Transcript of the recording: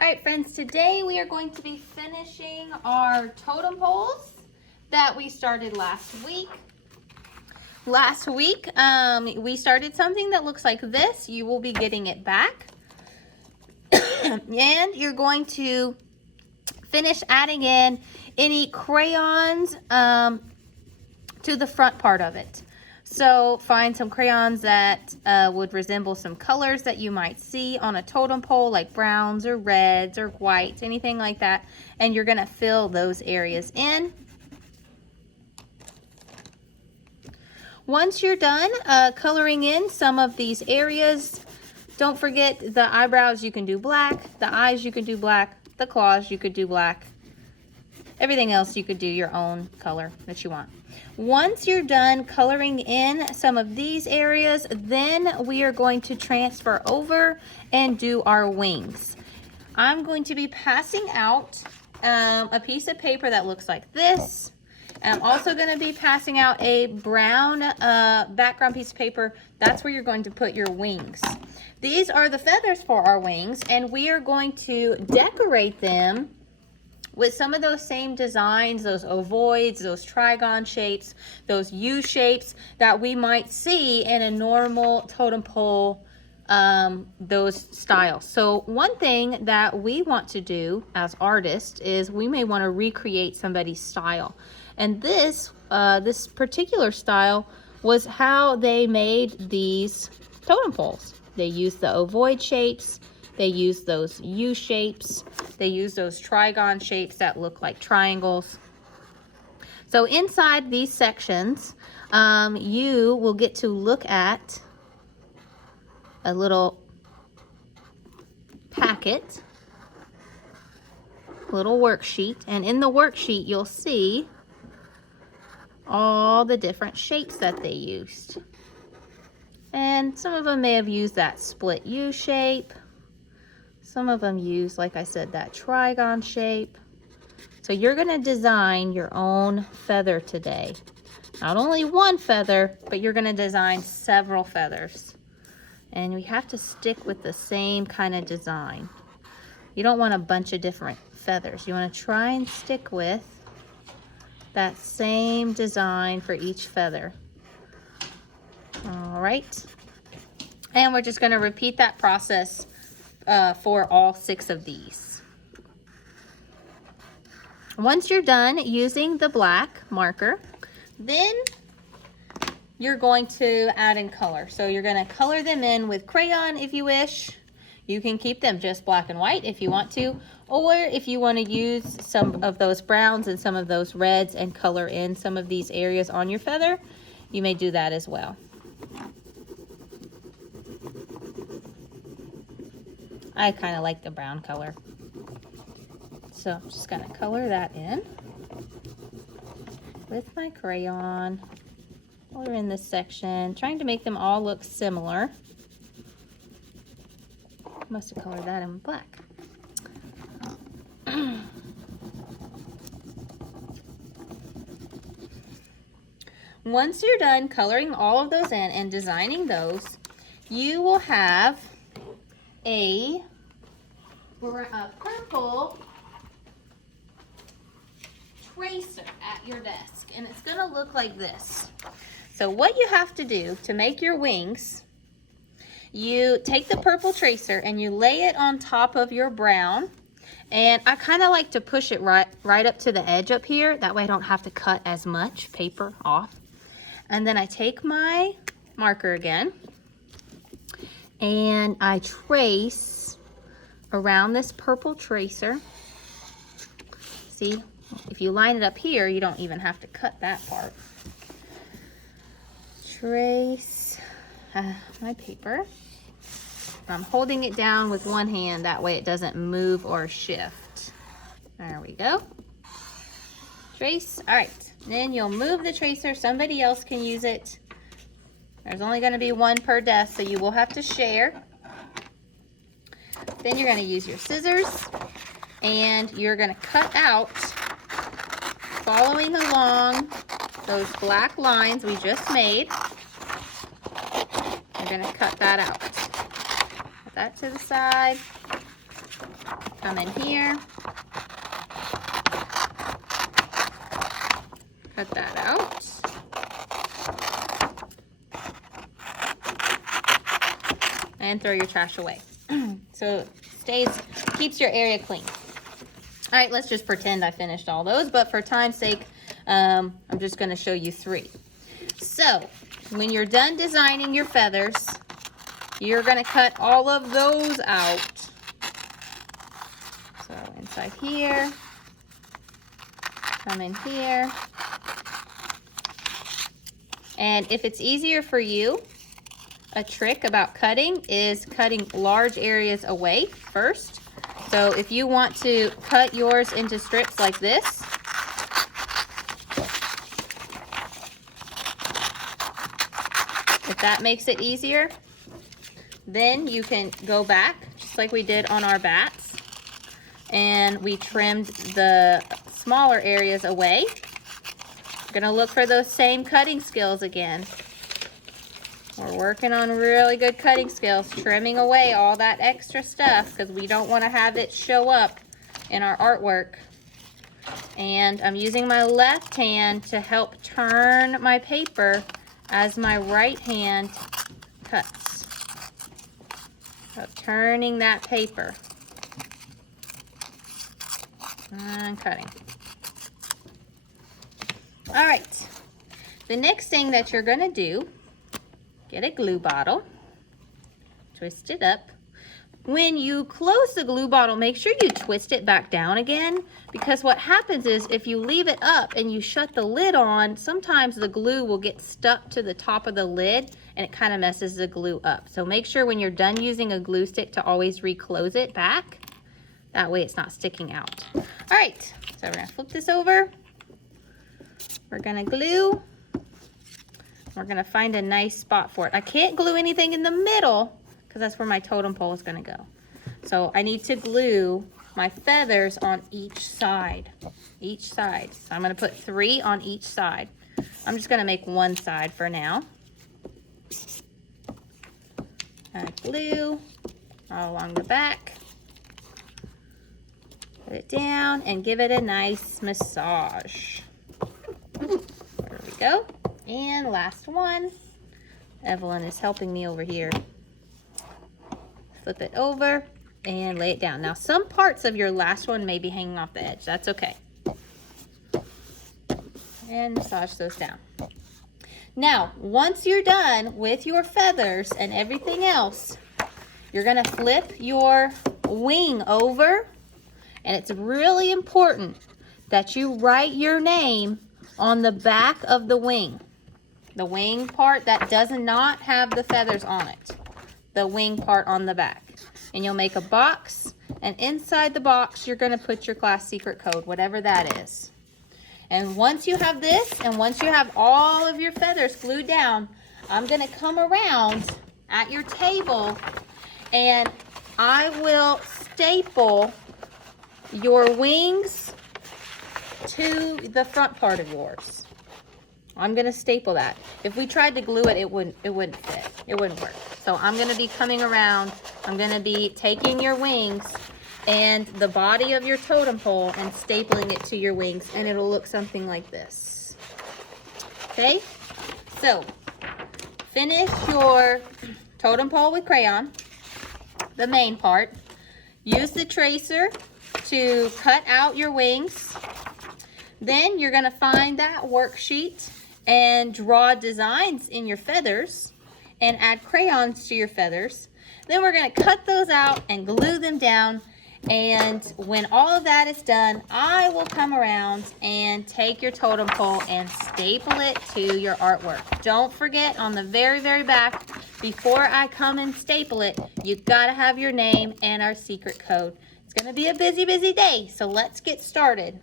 All right, friends, today we are going to be finishing our totem poles that we started last week. Last week, we started something that looks like this. You will be getting it back. And you're going to finish adding in any crayons to the front part of it. So find some crayons that would resemble some colors that you might see on a totem pole, like browns or reds or whites, anything like that. And you're gonna fill those areas in. Once you're done coloring in some of these areas, don't forget the eyebrows you can do black, the eyes you can do black, the claws you could do black. Everything else you could do your own color that you want. Once you're done coloring in some of these areas, then we are going to transfer over and do our wings. I'm going to be passing out a piece of paper that looks like this. And I'm also going to be passing out a brown background piece of paper. That's where you're going to put your wings. These are the feathers for our wings, and we are going to decorate them with some of those same designs, those ovoids, those trigon shapes, those U shapes that we might see in a normal totem pole, those styles. So one thing that we want to do as artists is we may want to recreate somebody's style. And this particular style was how they made these totem poles. They used the ovoid shapes. They use those U shapes. They use those trigon shapes that look like triangles. So inside these sections, you will get to look at a little packet, little worksheet. And in the worksheet, you'll see all the different shapes that they used. And some of them may have used that split U shape. Some of them use, like I said, that trigon shape. So you're going to design your own feather today. Not only one feather, but you're going to design several feathers. And we have to stick with the same kind of design. You don't want a bunch of different feathers. You want to try and stick with that same design for each feather. All right. And we're just going to repeat that process for all 6 of these. Once you're done using the black marker, then you're going to add in color. So you're going to color them in with crayon if you wish. You can keep them just black and white if you want to, or if you want to use some of those browns and some of those reds and color in some of these areas on your feather, you may do that as well. I kind of like the brown color. So I'm just going to color that in with my crayon. Color in this section, trying to make them all look similar. Must have colored that in black. Once you're done coloring all of those in and designing those, you will have a purple tracer at your desk, and it's going to look like this. So what you have to do to make your wings, you take the purple tracer and you lay it on top of your brown, and I kind of like to push it right up to the edge up here. That way I don't have to cut as much paper off. And then I take my marker again and I trace around this purple tracer. See, if you line it up here, you don't even have to cut that part. Trace my paper. I'm holding it down with one hand, that way it doesn't move or shift. There we go. Trace. All right, then you'll move the tracer. Somebody else can use it. There's only going to be one per desk, so you will have to share. Then you're going to use your scissors and you're going to cut out, following along those black lines we just made. You're going to cut that out. Put that to the side. Come in here. Cut that out. And throw your trash away. So it keeps your area clean. All right, let's just pretend I finished all those, but for time's sake, I'm just gonna show you 3. So when you're done designing your feathers, you're gonna cut all of those out. So inside here, come in here. And if it's easier for you, a trick about cutting is cutting large areas away first. So if you want to cut yours into strips like this, if that makes it easier, then you can go back, just like we did on our bats, and we trimmed the smaller areas away. We're gonna look for those same cutting skills again. We're working on really good cutting skills, trimming away all that extra stuff because we don't want to have it show up in our artwork. And I'm using my left hand to help turn my paper as my right hand cuts. So turning that paper and cutting. All right, the next thing that you're gonna do, get a glue bottle, twist it up. When you close the glue bottle, make sure you twist it back down again, because what happens is if you leave it up and you shut the lid on, sometimes the glue will get stuck to the top of the lid and it kind of messes the glue up. So make sure when you're done using a glue stick to always reclose it back. That way it's not sticking out. All right, so we're gonna flip this over. We're gonna glue. We're gonna find a nice spot for it. I can't glue anything in the middle because that's where my totem pole is gonna go. So I need to glue my feathers on each side. So I'm gonna put 3 on each side. I'm just gonna make one side for now. Glue all along the back. Put it down and give it a nice massage. There we go. And last one. Evelyn is helping me over here. Flip it over and lay it down. Now some parts of your last one may be hanging off the edge. That's okay. And massage those down. Now, once you're done with your feathers and everything else, you're gonna flip your wing over, and it's really important that you write your name on the back of the wing. The wing part that does not have the feathers on it. The wing part on the back. And you'll make a box, and inside the box, you're gonna put your class secret code, whatever that is. And once you have this, and once you have all of your feathers glued down, I'm gonna come around at your table and I will staple your wings to the front part of yours. I'm gonna staple that. If we tried to glue it, it wouldn't fit. It wouldn't work. So I'm gonna be coming around. I'm gonna be taking your wings and the body of your totem pole and stapling it to your wings, and it'll look something like this. Okay? So finish your totem pole with crayon, the main part. Use the tracer to cut out your wings. Then you're gonna find that worksheet and draw designs in your feathers and add crayons to your feathers. Then we're gonna cut those out and glue them down. And when all of that is done, I will come around and take your totem pole and staple it to your artwork. Don't forget, on the very, very back, before I come and staple it, you gotta have your name and our secret code. It's gonna be a busy, busy day, so let's get started.